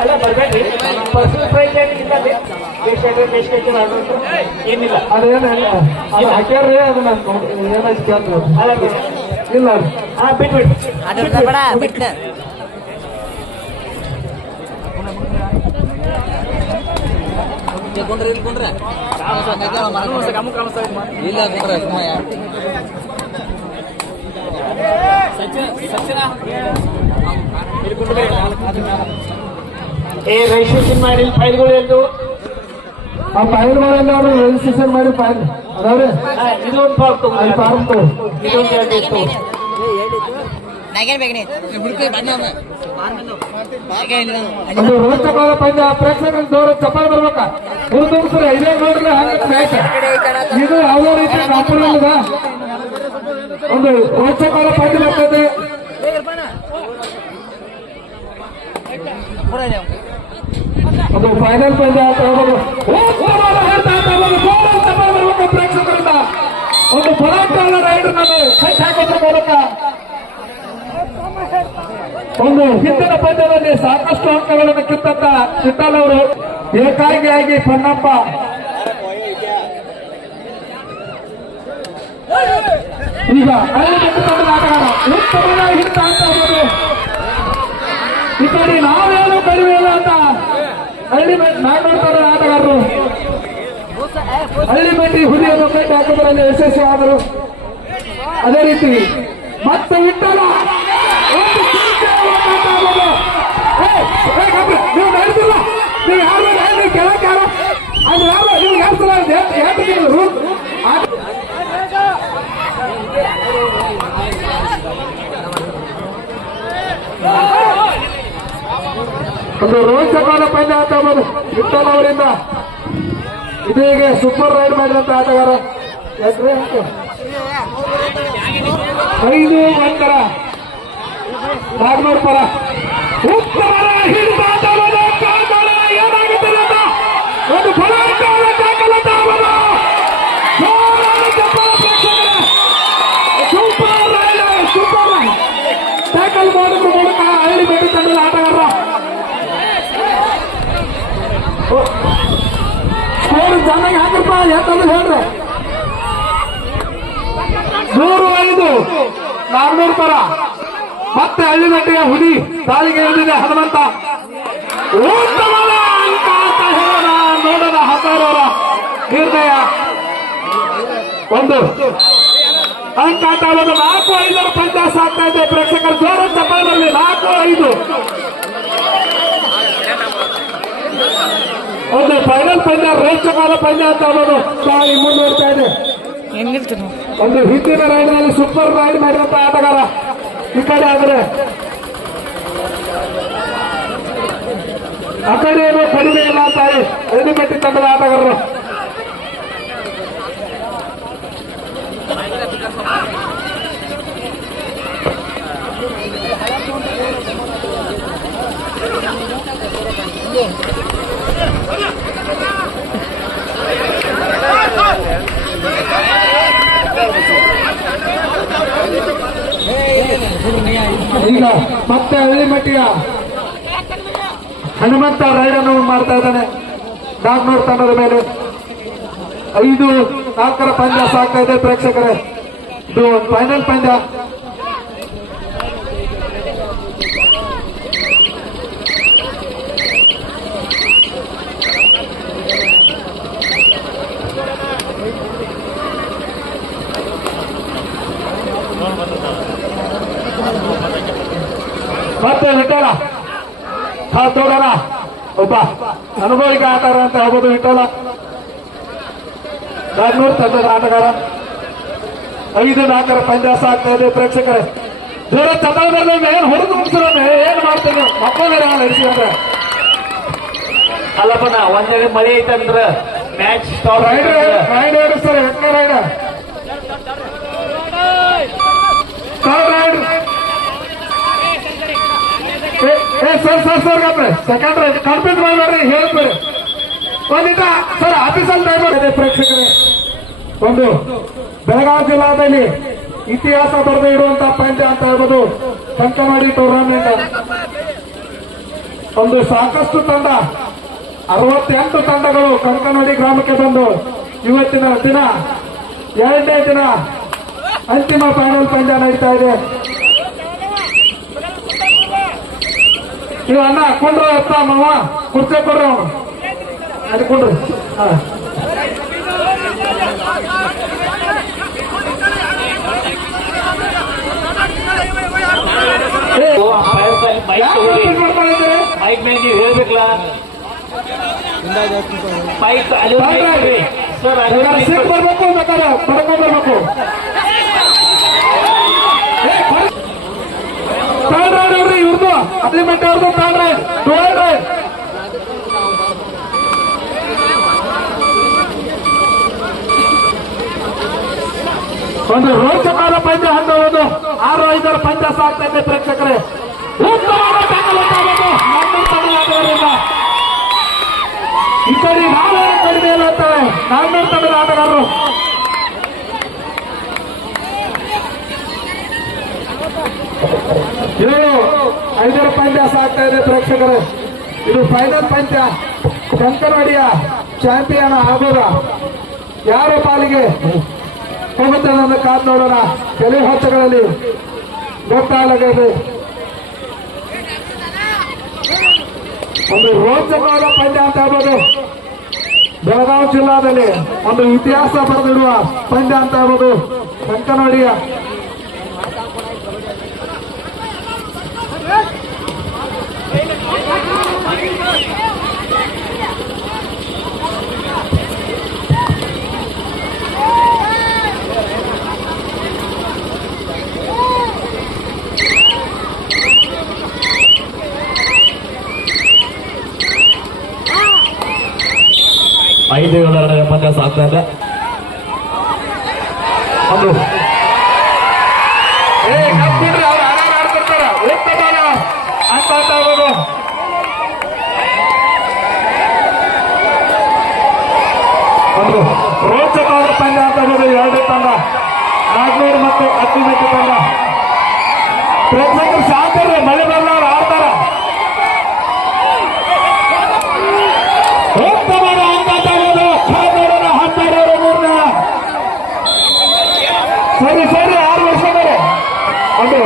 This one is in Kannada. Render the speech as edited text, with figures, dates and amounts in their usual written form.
ಅಲ್ಲ ಬರ್ಬೇಡ್ರಿ. ಪರ್ಸನಲ್ ಪ್ರೈಸ್ ಏನಿಲ್ಲ ಏನಿಲ್ಲ. ಅದೇನಿಲ್ಲ ಅದು ಹಾಕ್ಯಾರ್ರಿ ಅದು ನಾನು ಏನಾಯ್ತು ಕೇಳ್ತಾರೆ ಅಲ್ಲ ಇಲ್ಲ ಹಾ ಬಿಟ್ಬಿಟ್ಟು ಕುಂಡ್ರೆ ಇಲ್ಲಿ ಕುಂಡ್ರೆ ಇಲ್ಲ ಕುಂಡ್ರೆ ರಿಜಿಸ್ಟ್ರೇಷನ್ ಮಾಡಿ ಫೈಲ್ಗಳು ಎಂದು ಆ ಫೈಲ್ಗಳೆಲ್ಲ ಅವರು ರಿಜಿಸ್ಟ್ರೇಷನ್ ಮಾಡಿ ಫೈಲ್ ಅದಾವ್ರಿ. ಇದು ಒಂದು ಫಾರ್ಮ್ ತಗೊಂಡು ಫಾರ್ಮ್ ಇದೊಂದು ಎರಡು ಇತ್ತು. ಅದು ರೋಚಕವಾದ ಪಂದ್ಯ ಪ್ರೇಕ್ಷಕರ ಜೋರ ಚಪ್ಪಾಳೆ ಬರ್ಬೇಕ ಹುರಿದುಂಬಿಸ್ರಿ ಇದೇ ನೋಡ್ರಿ ಹಂಗ ಮ್ಯಾಚ್ ಇದು ಯಾವುದೇ ರೀತಿ ಕಾಂಪ್ರಮೈಸ್ ಒಂದು ರೋಚಕವಾದ ಪಂದ್ಯ ಬರ್ತದೆ. ಅದು ಫೈನಲ್ ಪಂದ್ಯ ಅಂತ ಹೇಳ್ಬೋದು. ಪ್ರೇಕ್ಷಕರಿಂದ ಒಂದು ಫಲಾಂತರ ರೈಡರ್ ನಾನು ಕಟ್ ಹಾಕೋದ್ರ ಮೂಲಕ ಒಂದು ಹಿಂದಿನ ಪಂದ್ಯದಲ್ಲಿ ಸಾಕಷ್ಟು ಅಂಕಗಳನ್ನು ಕಿತ್ತಂತ ಚಿಟ್ಟಲ್ ಅವರು ಏಕಾಂಗಿಯಾಗಿ ಪೊನ್ನಪ್ಪ ಈಗ ಆಟಗಾರ ಉತ್ತಮವಾಗಿ ಹಿಡಿತ ಅಂತ ಹೇಳ್ಬೋದು. ಈ ಕಡೆ ನಾವೇನು ಕಡಿಮೆ ಇಲ್ಲ ಅಂತ ನೋಡ್ತಾರೆ ಆಟಗಾರರು. ಹಳ್ಳಿಮಟ್ಟಿ ಹುಲಿಯನ್ನು ಕಟ್ಟಿ ಹಾಕೋದ್ರಲ್ಲಿ ಯಶಸ್ವಿ ಆದರು. ಅದೇ ರೀತಿ ಮತ್ತೆ ವಿಠಲ ನೀವು ನಡೆದಿಲ್ಲ. ನೀವು ಯಾರು ಕೆಳಕ್ಕೆ ಯಾರು ಅದು ಯಾರು ನೀವು ಯಾರು ಒಂದು ರೋಚಕವಾದ ಪಂದ್ಯ ಅಂತ ಹೇಳ್ಬೋದು. ವಿಠಲ್ ಅವರಿಂದ ಇದೀಗ ಸೂಪರ್ ರೈಡ್ ಮಾಡಿದಂತ ಆಟಗಾರ 5 ಅಂತರ ನಾಗ್ನೂರ್ ಪರ ಉತ್ತಮ ಹಿಡಿದ ಏನಾಗುತ್ತದೆ ಅಂತ ಒಂದು ಫಲಾಂತರ ದಾಖಲಾತ ಸೂಪರ್ ರೈಡ್ ಸೂಪರ್ ಟ್ಯಾಕಲ್ ಮಾಡೋದ್ರ ಮೂಲಕ ಹಳ್ಳಿಬೇಡಿ ತಂಡದ ಆಟಗಾರ ಸ್ಕೋರ್ ಚೆನ್ನಾಗಿ ಹಾಕಪ್ಪ ಯಾಕಂದ್ರೆ ಹೇಳ್ರಿ 105 ನಾಗ್ನೂರ್ ಪರ ಮತ್ತೆ ಹಳ್ಳಿಗಟ್ಟಿಗೆ ಹುಲಿ ತಾಳಿಗೆ ಇಳಿದಿದೆ ಹನುಮಂತ. ಉತ್ತಮವಾದ ಅಂಕ ಅಂತ ಹೇಳೋಣ ನೋಡೋಣ ಹತ್ತಾರವರ ನಿರ್ಣಯ ಒಂದು ಅಂಕ ಅಂತ ಹೇಳೋದು 4-5 ಪಂದ್ಯ ಸಾಕ್ತಾ ಇದೆ. ಪ್ರೇಕ್ಷಕರು ಜೋರ ಚಪ್ಪಾಳೆಯಲ್ಲಿ 4-5 ಒಂದು ಫೈನಲ್ ಪಂದ್ಯ ರೋಚಕವಾದ ಪಂದ್ಯ ಅಂತ ಹೇಳೋದು ಮುಂದುವರಿತಾ ಇದೆ. ಒಂದು ಹಿಂದಿನ ರೈಡ್ನಲ್ಲಿ ಸೂಪರ್ ರೈಡ್ ಮಾಡಿದಂತ ಆಟಗಾರ ಈ ಕಡೆ ಆದರೆ ಆ ಕಡೆ ಏನೋ ಕಡಿಮೆ ಇಲ್ಲ ಅಂತಾರೆ ಹಳ್ಳಿಮಟ್ಟಿ ತಂಡದ ಆಟಗಾರರು. ಈಗ ಮತ್ತೆ ಹಳ್ಳಿಮಟ್ಟಿಯ ಹನುಮಂತ ರೈಡ್ ಅನ್ನು ಮಾಡ್ತಾ ಇದ್ದಾನೆ ನಾಗ್ನೂರ್ ತಂಡದ ಮೇಲೆ. 5-4 ಪಂದ್ಯ ಸಾಕ್ತಾ ಇದೆ ಪ್ರೇಕ್ಷಕರೇ. ಇದು ಫೈನಲ್ ಪಂದ್ಯ. ಮತ್ತೆ ವಿಠಲ ತೋಡರ ಒಬ್ಬ ಅನುಭವಿಕ ಆಟಗಾರ ಅಂತ ಹೇಳ್ಬೋದು. ವಿಠಲ ನಾಗ್ನೂರ್ ತಂಡದ ಆಟಗಾರ. 5-4 ಪಂದ್ಯ ಸಾಕ್ತಾ ಇದೆ ಪ್ರೇಕ್ಷಕರೇ. ಜೋರ ಚದರದಲ್ಲಿ ಏನ್ ಹೊರದು ಮುಗಿಸಿದ್ರೆ ಏನ್ ಮಾಡ್ತೇನೆ ಮಕ್ಕಳಿಗೆ ನಡೆಸಿದ್ರೆ ಅಲ್ಲಪ್ಪ ನಾ ಒಂದೇ ಮಳೆ ಐತಂದ್ರ ಮ್ಯಾಚ್ ರೈಡ್ ಸರ್ ಹೆಕ್ಕ ರೈಡ್ ಸರ್ ಗಪ್ರೆ ಸೆಕೆಂಡ್ ರೈಡ್ ಕಾನ್ಫಿಡೆಂಟ್ ಮಾಡ್ಬೇಡ್ರಿ ಹೇಳ್ಬೇಡಿ ಒಂದಿಟ ಸರ್ ಆಫೀಸಲ್ಲಿ ಟೈಮ್ ಮಾಡಿದೆ ಪ್ರೇಕ್ಷಕರೇ. ಒಂದು ಬೆಳಗಾವಿ ಜಿಲ್ಲಾದಲ್ಲಿ ಇತಿಹಾಸ ಬರೆದು ಇಡುವಂತಹ ಪಂದ್ಯ ಅಂತ ಹೇಳ್ಬೋದು ಕಂಕನಾಡಿ ಟೂರ್ನಮೆಂಟ್. ಒಂದು ಸಾಕಷ್ಟು ತಂಡ 68 ತಂಡಗಳು ಕಂಕನಾಡಿ ಗ್ರಾಮಕ್ಕೆ ಬಂದು ಇವತ್ತಿನ ದಿನ 2ನೇ ದಿನ ಅಂತಿಮ ಫೈನಲ್ ಪಂದ್ಯ ನಡೀತಾ ಇದೆ. ನೀವು ಅಣ್ಣ ಕೊಂಡ್ರು ಅತ್ತ ಮಾವ ಕುರ್ಚೆ ಕೊಡ್ರಿ ಅವನು ಅಲ್ಲಿ ಕೊಂಡ್ರಿ. ಮೈಕ್ ಮೇಲೆ ನೀವು ಹೇಳ್ಬೇಕಲ್ಲ ಮೈಕ್ ಅಲ್ಲಿ ಸರ್ ಸಿಟ್ ಬರ್ಬೇಕು ಬೇಕಾದ್ರೆ ಪಡ್ಕೊಂಡ್ ಬರ್ಬೇಕು. ಥರ್ಡ್ ರೈಡ್ ನೋಡ್ರಿ ಇವ್ರದ್ದು ಅಗ್ರಿಮೆಂಟ್ ಅವ್ರದ್ದು ಥರ್ಡ್ ರೈಡ್ ಟ್ವೆಲ್ತ್ ರೈಡ್. ಒಂದು ರೋಚಕವಾದ ಪಂದ್ಯ ಹಂದೋದು 6-5 ಪಂದ್ಯ ಸಾಗ್ತಾ ಇದೆ ಪ್ರೇಕ್ಷಕರೇ. ಉತ್ತಮವಾದ ಟ್ಯಾಕಲ್ ಹೊಂದೋದು ತಮಿಳುನಾಡಿನಿಂದ. ಈ ಕಡೆ ನಾವೇ ಕಡಿಮೆ ಇಲ್ಲ ಅಂತಾರೆ ನಾನ್ನೂರು ತಮಿಳು ಆಟಗಾರರು. ಏಳು 5 ಪಂದ್ಯ ಸಾಗ್ತಾ ಇದೆ ಪ್ರೇಕ್ಷಕರೇ. ಇದು ಫೈನಲ್ ಪಂದ್ಯ. ಕಂಕನಾಡಿಯ ಚಾಂಪಿಯನ್ ಆಗೋದ ಯಾರ ಪಾಲಿಗೆ ಹೋಗುತ್ತೆ ಅನ್ನೋದನ್ನ ಕಾದು ನೋಡೋಣ. ಕೆಲವು ಹೊತ್ತಗಳಲ್ಲಿ ಗೊತ್ತಾಗಲಿದೆ. ಒಂದು ರೋಚಕವಾದ ಪಂದ್ಯ ಅಂತ ಹೇಳ್ಬೋದು. ಬೆಳಗಾವಿ ಜಿಲ್ಲಾದಲ್ಲಿ ಒಂದು ಇತಿಹಾಸ ಬರೆದಿಡುವ ಪಂದ್ಯ ಅಂತ ಹೇಳ್ಬೋದು ಕಂಕನಾಡಿಯ. ಐದು ಪಂದ್ಯ ಸಾಗ್ತಾ ಇದೆ. ಒಂದು ಅವ್ರು ಆಡ್ತಿರ್ತಾರ ಉತ್ತಮ ಅಂತ ಹೇಳ್ಬೋದು. ಒಂದು ರೋಚಕವಾದ ಪಂದ್ಯ ಅಂತ ಹೇಳ್ಬೋದು. 2 ತಂಡ 400 ಮತ್ತು 18 ತಂಡ. ಪ್ರೇಕ್ಷಕರು ಶಾಂತರು ಮಳೆ ಬಂದವರು ಆಡ್ತಾರ. ಉತ್ತಮವಾದ ಅಂತ ಹೇಳ್ಬೋದು. 12 3 ಸರಿ 6 ವರ್ಷ ಒಂದು